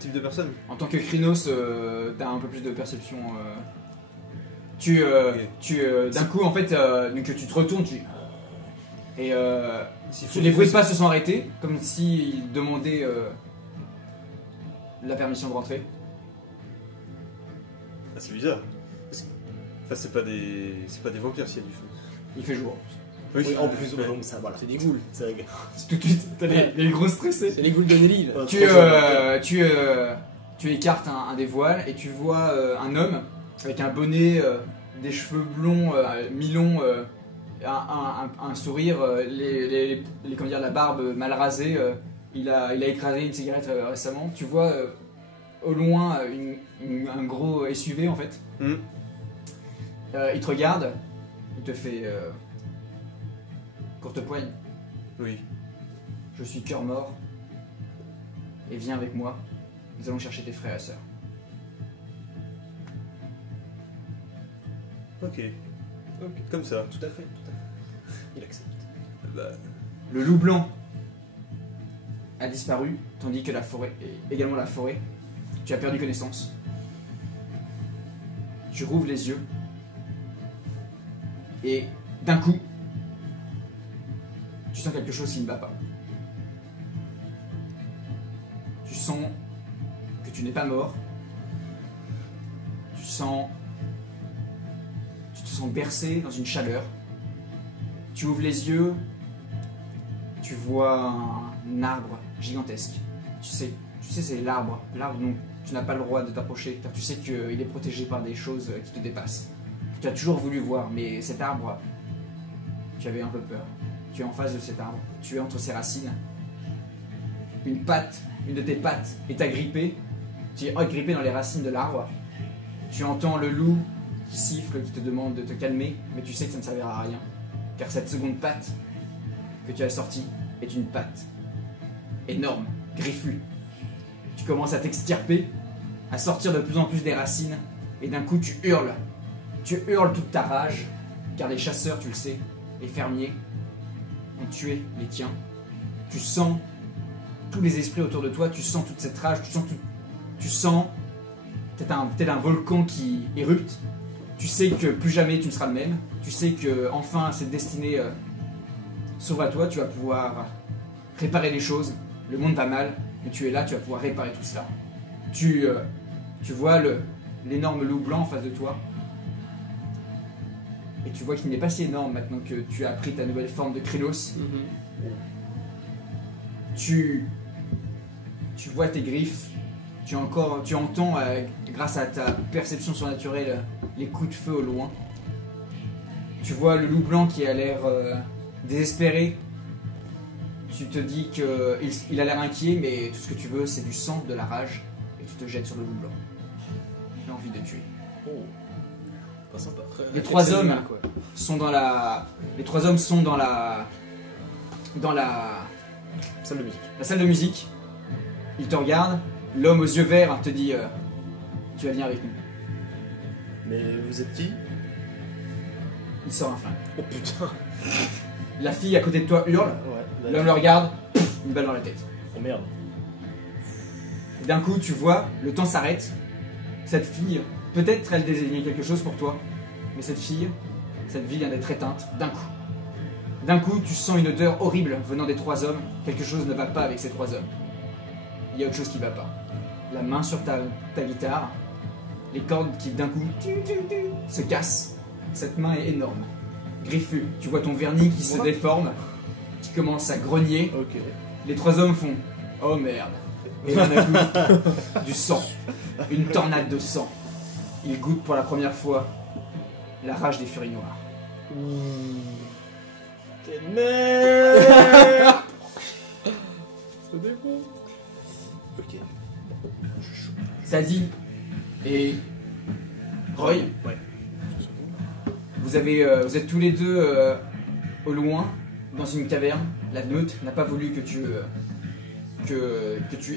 type de personne. En tant que Krynos, t'as un peu plus de perception. D'un coup, en fait, donc tu te retournes, et les bruits de pas se sont arrêtés, comme s'ils demandaient la permission de rentrer. Ah, c'est bizarre. Enfin, c'est pas des vampires s'il y a du feu. Il fait jour. Oui, Oui, en plus, ouais. donc ça, voilà. C'est des ghouls. C'est rigolo. Tout de suite, t'as les gros stressés. C'est les ghouls de Nelly. là. Tu écartes un des voiles et tu vois un homme avec un bonnet, des cheveux blonds, mi-longs, un sourire, comment dire, la barbe mal rasée. Il a écrasé une cigarette récemment. Tu vois au loin un gros SUV en fait. Il te regarde, il te fait courte poigne. Oui. Je suis cœur mort et viens avec moi. Nous allons chercher tes frères et sœurs. Ok. Comme ça. Tout à fait, tout à fait. Il accepte. Bah, Le loup blanc a disparu, tandis que la forêt, et également la forêt, tu as perdu connaissance. Tu rouvres les yeux, et d'un coup, tu sens quelque chose qui ne va pas. Tu sens que tu n'es pas mort. Tu te sens bercé dans une chaleur. Tu ouvres les yeux, tu vois un arbre gigantesque. Tu sais c'est l'arbre dont tu n'as pas le droit de t'approcher, car tu sais qu'il est protégé par des choses qui te dépassent. Tu as toujours voulu voir, mais cet arbre, tu avais un peu peur. Tu es en face de cet arbre, tu es entre ses racines. Une de tes pattes est agrippée. Tu es agrippé dans les racines de l'arbre. Tu entends le loup qui siffle, qui te demande de te calmer, mais tu sais que ça ne servira à rien. Car cette seconde patte que tu as sortie est une patte. Énorme, griffue. Tu commences à t'extirper, à sortir de plus en plus des racines, et d'un coup tu hurles. Tu hurles toute ta rage, car les chasseurs, tu le sais, les fermiers, ont tué les tiens. Tu sens tous les esprits autour de toi, tu sens toute cette rage, tu sens tel un volcan qui érupte. Tu sais que plus jamais tu ne seras le même. Tu sais que enfin cette destinée s'ouvre à toi. Tu vas pouvoir réparer les choses. Le monde va mal, mais tu es là, tu vas pouvoir réparer tout cela. Tu vois l'énorme loup blanc en face de toi. Et tu vois qu'il n'est pas si énorme maintenant que tu as pris ta nouvelle forme de Krylos. Tu vois tes griffes. Tu entends, grâce à ta perception surnaturelle, les coups de feu au loin. Tu vois le loup blanc qui a l'air désespéré. Tu te dis qu'il a l'air inquiet, mais tout ce que tu veux, c'est du sang, de la rage, et tu te jettes sur le loup blanc. J'ai envie de tuer. Pas sympa. Les trois hommes sont dans la Salle de musique. salle de musique. Ils te regardent. L'homme aux yeux verts te dit tu vas venir avec nous. Mais vous êtes qui? Il sort un flingue. Oh putain. La fille à côté de toi hurle. Ouais. L'homme le regarde. Une balle dans la tête. Oh merde. D'un coup, tu vois, le temps s'arrête. Cette fille, peut-être elle désignait quelque chose pour toi, mais cette vie vient d'être éteinte d'un coup. D'un coup, tu sens une odeur horrible venant des trois hommes. Quelque chose ne va pas avec ces trois hommes. Il y a autre chose qui va pas. La main sur ta guitare, les cordes qui d'un coup se cassent. Cette main est énorme, griffue. Tu vois ton vernis qui se déforme, qui commence à grogner. Ok. Les trois hommes font « Oh merde !» Et d'un coup, du sang. Une tornade de sang. Ils goûtent pour la première fois la rage des furies noires. Quelle merde. Ok. Tadi et Roy, Ouais. vous êtes tous les deux au loin, dans une caverne. La meute n'a pas voulu que tu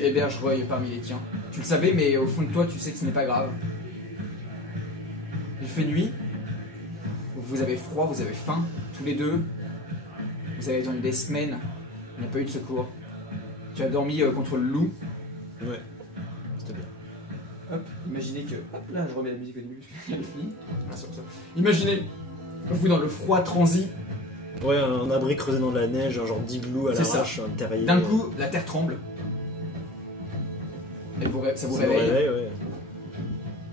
héberges Roy parmi les tiens. Tu le savais, mais au fond de toi, tu sais que ce n'est pas grave. Il fait nuit, vous avez froid, vous avez faim, tous les deux. Vous avez attendu des semaines, il n'y a pas eu de secours. Tu as dormi contre le loup. Ouais. C'était bien. Hop, imaginez que... Hop, là, je remets la musique au début. Elle est finie. Voilà, ça. Imaginez, vous dans le froid transi. Ouais, un abri creusé dans de la neige, un genre d'igloo à C'est ça. l'arrache, un terrier. D'un coup, la terre tremble. Ça vous Ça me réveille. réveille, ouais.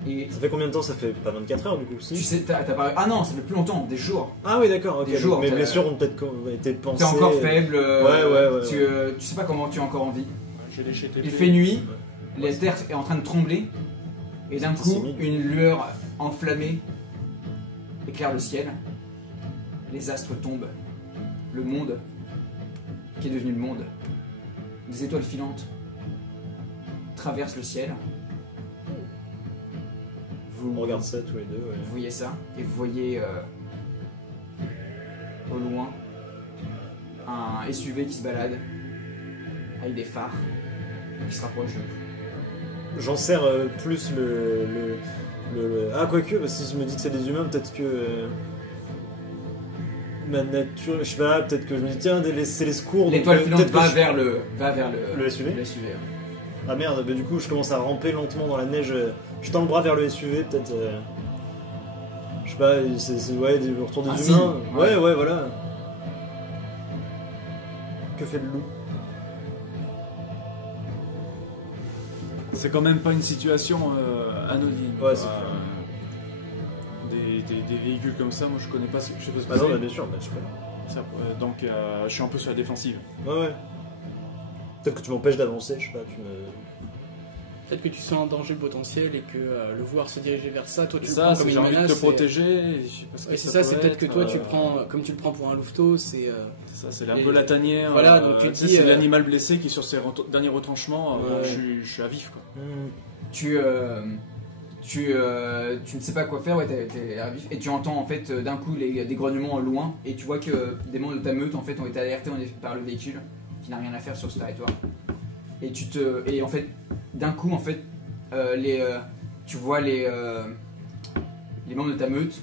Et Ça fait combien de temps? Ça fait pas 24 heures du coup, si? tu sais, t'as pas... Ah non, ça fait plus longtemps, des jours. Ah oui, d'accord, ok. Des jours, Mes t'as- blessures ont peut-être été pensées. T'es encore faible. Ouais. Tu sais pas comment tu es encore en vie. J'ai léché tes Il pieds. fait nuit, la terre est en train de trembler. Et d'un coup, Timide. une lueur enflammée éclaire le ciel. Les astres tombent. Le monde, qui est devenu le monde, des étoiles filantes, traversent le ciel. On regarde ça tous les deux, ouais. Vous voyez ça, et vous voyez au loin un SUV qui se balade avec des phares qui se rapproche de vous. J'en sers plus le. Ah, quoique, bah, si je me dis que c'est des humains, peut-être que. Ma nature, je sais pas, peut-être que je me dis, tiens, c'est les secours. L'étoile donc, filante peut-être que va je- vers le SUV. le SUV. Ah merde, bah, du coup, je commence à ramper lentement dans la neige. Je tends le bras vers le SUV, peut-être. Je sais pas, c'est ouais, le retour des Un humains. signe, ouais. Ouais, voilà. Que fait le loup? C'est quand même pas une situation anodine. Ouais, c'est quoi. clair. Des véhicules comme ça, moi je connais pas, je sais pas ce que Ah non, c'est. bah, bien sûr, bah, super. Ça, donc je suis un peu sur la défensive. Ouais. Peut-être que tu m'empêches d'avancer, je sais pas, tu me. Peut-être que tu sens un danger potentiel et que le voir se diriger vers ça, toi tu le Ça, prends c'est comme j'ai une envie de menace. te protéger. Et je sais pas ce que Ouais, c'est ça, c'est peut peut-être que être, toi tu prends, comme tu le prends pour un louveteau, c'est. Ça, c'est un Et- peu la tanière. voilà, donc tu sais, dis, c'est l'animal blessé qui est sur ses derniers retranchements. Ouais. Donc je suis à vif quoi. Tu tu ne sais pas quoi faire, ouais, t'es à vif, et tu entends en fait d'un coup des grognements au loin, et tu vois que des membres de ta meute en fait ont été alertés par le véhicule qui n'a rien à faire sur ce territoire. Et en fait, d'un coup en fait, tu vois les membres de ta meute,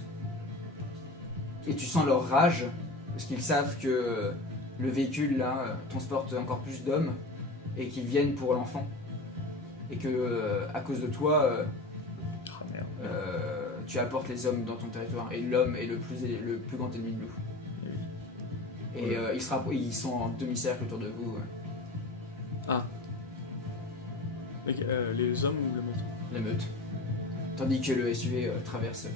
et tu sens leur rage parce qu'ils savent que le véhicule là transporte encore plus d'hommes et qu'ils viennent pour l'enfant, et que à cause de toi. Tu apportes les hommes dans ton territoire, et l'homme est le plus grand ennemi de loup. Et ils sont en demi-cercle autour de vous. Les hommes ou le meute? La meute. Tandis que le SUV traverse.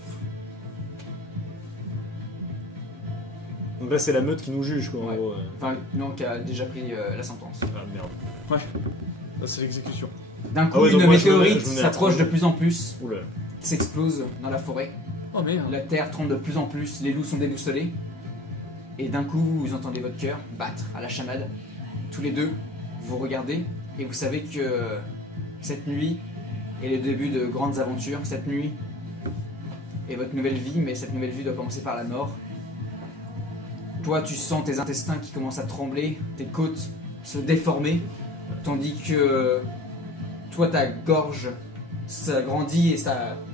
Donc là, c'est la meute qui nous juge, quoi, en Ouais. gros. Enfin, non, qui a déjà pris la sentence. Ah merde. Ah, c'est l'exécution. D'un coup, Ah ouais, donc une moi, je météorite me mets à s'approche de trembler. plus en plus, Oula. s'explose dans la forêt. Oh merde. La terre tremble de plus en plus, les loups sont déboussolés. Et d'un coup, vous entendez votre cœur battre à la chamade. Tous les deux, vous regardez et vous savez que cette nuit est le début de grandes aventures. Cette nuit est votre nouvelle vie, mais cette nouvelle vie doit commencer par la mort. Toi, tu sens tes intestins qui commencent à trembler, tes côtes se déformer, tandis que toi, ta gorge s'agrandit et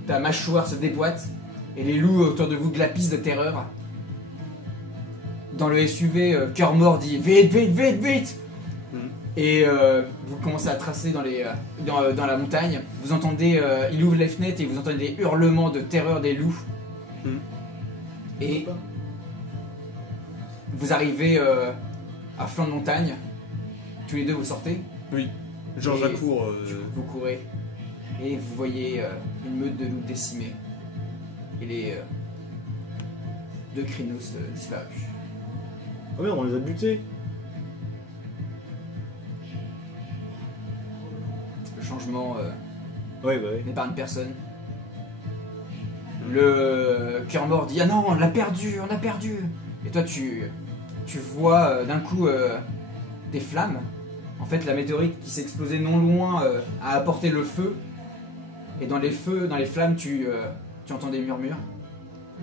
ta mâchoire se déboîte, et les loups autour de vous glapissent de terreur. Dans le SUV, Cœur Mort dit vite, vite, vite, vite. Et vous commencez à tracer dans la montagne. Vous entendez, il ouvre les fenêtres et vous entendez des hurlements de terreur des loups. Et vous arrivez à flanc de montagne. Tous les deux, vous sortez. Oui. Georges Et- Lacour. Vous courez et vous voyez une meute de loups décimés et les deux crinos disparus. Oh merde, on les a butés. Le changement Ouais, bah ouais. n'épargne personne. Le Cœur Mort dit ah non, on l'a perdu, on a perdu. Et toi tu vois d'un coup des flammes. En fait, la météorite qui s'est explosée non loin a apporté le feu. Et dans les flammes, tu entends des murmures.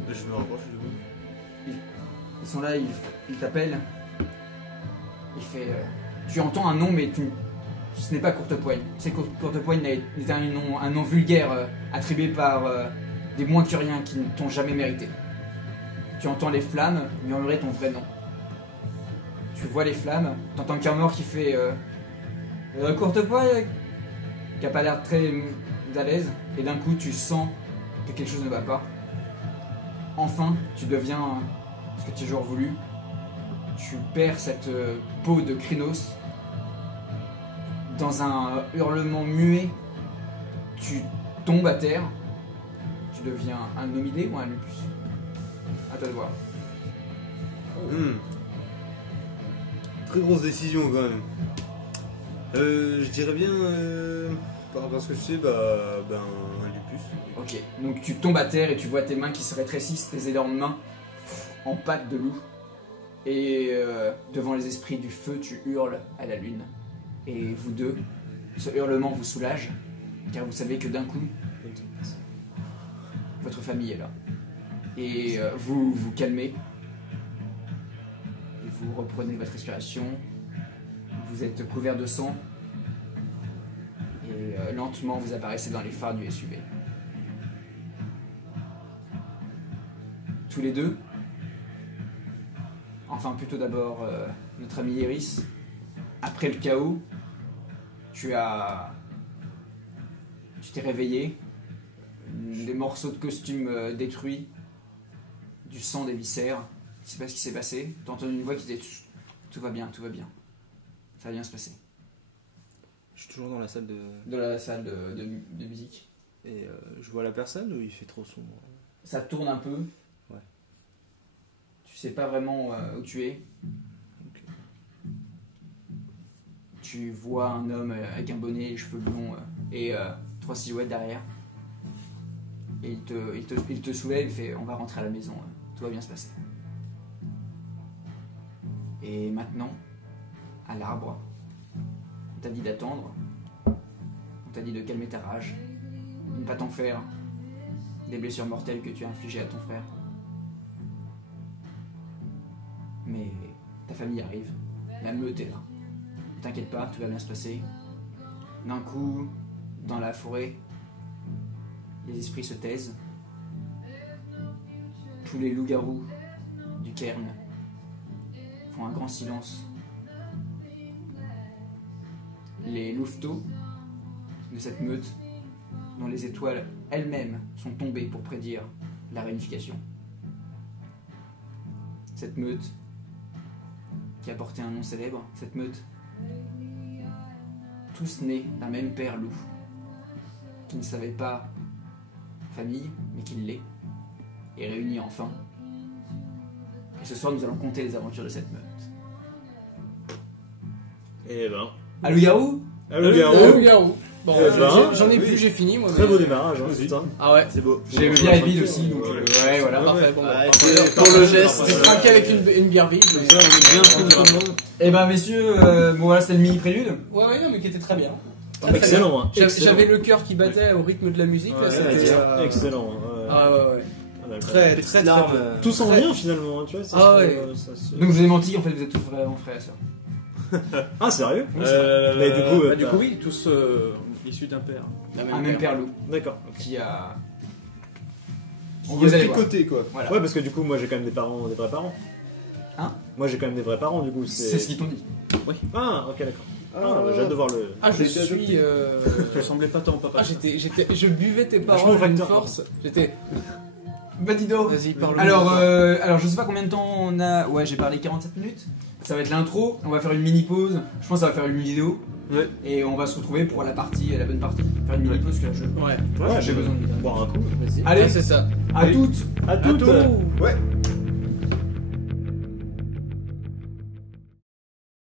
Je me rapproche de vous. Ils sont là, ils t'appellent. Il fait. Tu entends un nom, mais ce n'est pas Courtepoigne. C'est Courtepoigne est un nom vulgaire attribué par des moins que rien qui ne t'ont jamais mérité. Tu entends les flammes murmurer ton vrai nom. Tu vois les flammes, t'entends Cœur Mort qui fait Courtepoigne, qui a pas l'air très à l'aise, et d'un coup tu sens que quelque chose ne va pas. Enfin, tu deviens ce que tu as toujours voulu. Tu perds cette peau de Krynos. Dans un hurlement muet, tu tombes à terre. Tu deviens un homidé ou un lupus. À toi de voir. Très grosse décision quand même. Je dirais bien, par rapport à ce que je sais, un lupus. Ok, donc tu tombes à terre et tu vois tes mains qui se rétrécissent, tes énormes mains en pattes de loup. Et devant les esprits du feu, tu hurles à la lune. Et vous deux, ce hurlement vous soulage, car vous savez que d'un coup, votre famille est là. Et vous vous calmez. Et vous reprenez votre respiration. Vous êtes couvert de sang. Et lentement, vous apparaissez dans les phares du SUV. Tous les deux. Enfin, plutôt d'abord notre ami Iris. Après le chaos, tu t'es réveillé. Des morceaux de costume détruits. Du sang, des viscères. Je sais pas ce qui s'est passé. T'as entendu une voix qui disait tout va bien, tout va bien. Ça va bien se passer. Je suis toujours dans la salle de. Dans la salle de musique. Et je vois la personne ou il fait trop sombre? Ça tourne un peu. Ouais. Tu sais pas vraiment où tu es. Ok. Tu vois un homme avec un bonnet, les cheveux blonds et 3 silhouettes derrière. Et il te soulève, il fait on va rentrer à la maison, tout va bien se passer. Et maintenant, à l'arbre, on t'a dit d'attendre, on t'a dit de calmer ta rage, de ne pas t'en faire, des blessures mortelles que tu as infligées à ton frère. Mais ta famille arrive, la meute est là. T'inquiète pas, tout va bien se passer. D'un coup, dans la forêt, les esprits se taisent. Tous les loups-garous du cairn font un grand silence. Les louveteaux de cette meute, dont les étoiles elles-mêmes sont tombées pour prédire la réunification. Cette meute qui a porté un nom célèbre, cette meute, tous nés d'un même père loup, qui ne savait pas famille, mais qui l'est, et réunis enfin. Et ce soir, nous allons compter les aventures de cette meute. Et ben. À loup-garou Allô, Garou. Garou. Bon, Eh ben, j'en ai oui. plus, j'ai fini moi. Très beau démarrage, hein, Vas-y. putain. Ah ouais. C'est beau. J'ai bien les vides aussi, donc ouais, voilà. Parfait, bon, Ouais, parfait. c'est Pour le parfait, geste, parfait. j'ai craqué avec une bière vide. Comme ça, on est bien fou tout le monde. Eh ben messieurs, bon voilà, c'était le mini-prélude. Ouais, ouais, non, mais qui était très bien. Excellent, hein. J'avais le cœur qui battait au rythme de la musique, là, Ouais, c'était... Excellent. hein, Ah ouais, ouais. Très, Petite très, larme, très. Tout s'en vient finalement, hein, tu vois. Ça Ah se- ouais. ça se- Donc je vous ai menti, en fait vous êtes tous vraiment frères et sœurs. Ah, sérieux Mais du Du coup, Bah, du coup, oui, tous issus d'un père. Un même père loup d'accord. qui a... On Vous va allez du voir. côté quoi. Voilà. Ouais, parce que du coup, moi j'ai quand même des parents, des vrais parents. Hein Moi j'ai quand même des vrais parents, du coup. C'est ce qu'ils t'ont dit. Ah, ok, d'accord. Ah, j'ai hâte de voir le. Ah, je J'ai été suis... adopté. Tu ressemblais pas tant au papa. Ah, je buvais tes Vachement paroles d'une facteur, force. J'étais... Bah dis donc. Vas-y, parle. Alors je sais pas combien de temps on a... Ouais, j'ai parlé 47 minutes. Ça va être l'intro, on va faire une mini-pause. Je pense que ça va faire une vidéo. Ouais. Et on va se retrouver pour la bonne partie. Faire une mini-pause que je... Ouais. Ouais, j'ai besoin de boire un coup, vas-y. Allez, Ouais, c'est ça. à toutes. À toutes. Ouais.